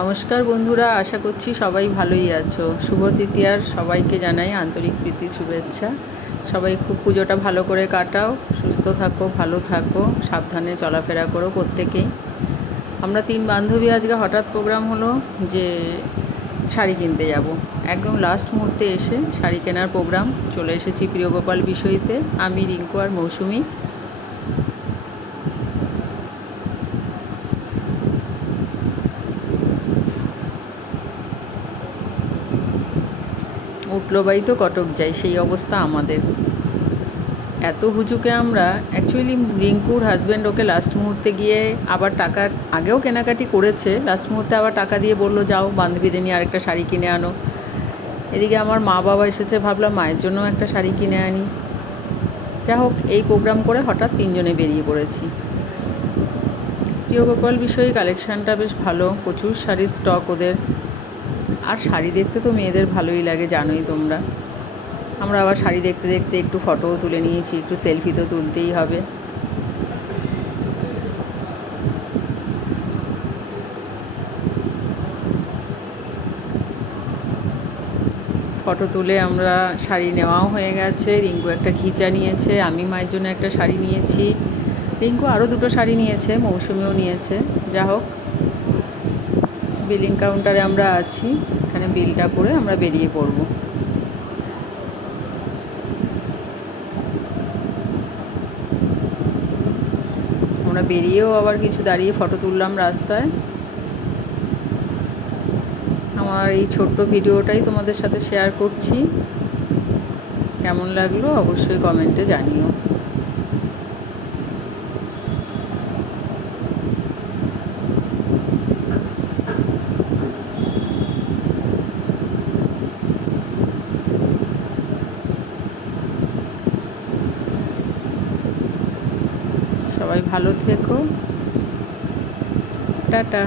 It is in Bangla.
নমস্কার বন্ধুরা, আশা করছি সবাই ভালোই আছো। শুভ তৃতীয়ার সবাইকে জানাই আন্তরিক প্রীতি শুভেচ্ছা। সবাই খুব পুজোটা ভালো করে কাটাও, সুস্থ থাকো, ভালো থাকো, সাবধানে চলাফেরা করো প্রত্যেকেই। আমরা 3 বান্ধবী আজকে হঠাৎ প্রোগ্রাম হলো যে শাড়ি কিনতে যাব। একদম লাস্ট মুহূর্তে এসে শাড়ি কেনার প্রোগ্রাম। চলে এসেছি প্রিয়গোপাল বিষয়ীতে, আমি, রিঙ্কু আর মৌসুমি। উঠলো বাই তো কটক যাই, সেই অবস্থা আমাদের। এত হুজুকে আমরা অ্যাকচুয়ালি রিঙ্কুর হাজব্যান্ড ওকে লাস্ট মুহূর্তে গিয়ে আবার টাকা, আগেও কেনাকাটি করেছে, লাস্ট মুহূর্তে আবার টাকা দিয়ে বললো যাও বান্ধবীদের নিয়ে আরেকটা শাড়ি কিনে আনো। এদিকে আমার মা বাবা এসেছে, ভাবলাম মায়ের জন্য একটা শাড়ি কিনে আনি। যা হোক, এই প্রোগ্রাম করে হঠাৎ 3 জনে বেরিয়ে পড়েছি। প্রিয়গোপাল বিষয়ে কালেকশানটা বেশ ভালো, প্রচুর শাড়ির স্টক ওদের। আর শাড়ি দেখতে তো মেয়েদের ভালোই লাগে, জানোই তোমরা। আমরা আবার শাড়ি দেখতে দেখতে একটু ফটোও তুলে নিয়েছি, একটু সেলফি তো তুলতেই হবে। ফটো তুলে আমরা শাড়ি নেওয়াও হয়ে গেছে। রিঙ্কু একটা ঘিচা নিয়েছে, আমি মায়ের জন্য একটা শাড়ি নিয়েছি, রিঙ্কু আরও 2টো শাড়ি নিয়েছে, মৌসুমিও নিয়েছে। যা হোক, বিলিং কাউন্টারে আমরা আছি, এখানে বিলটা করে আমরা বেরিয়ে পড়ব। আমরা বেরিয়েও আবার কিছু দাঁড়িয়ে ফটো তুললাম রাস্তায়। আমার এই ছোট্ট ভিডিওটাই তোমাদের সাথে শেয়ার করছি। কেমন লাগলো অবশ্যই কমেন্টে জানিও। সবাই ভালো থেকো, টাটা।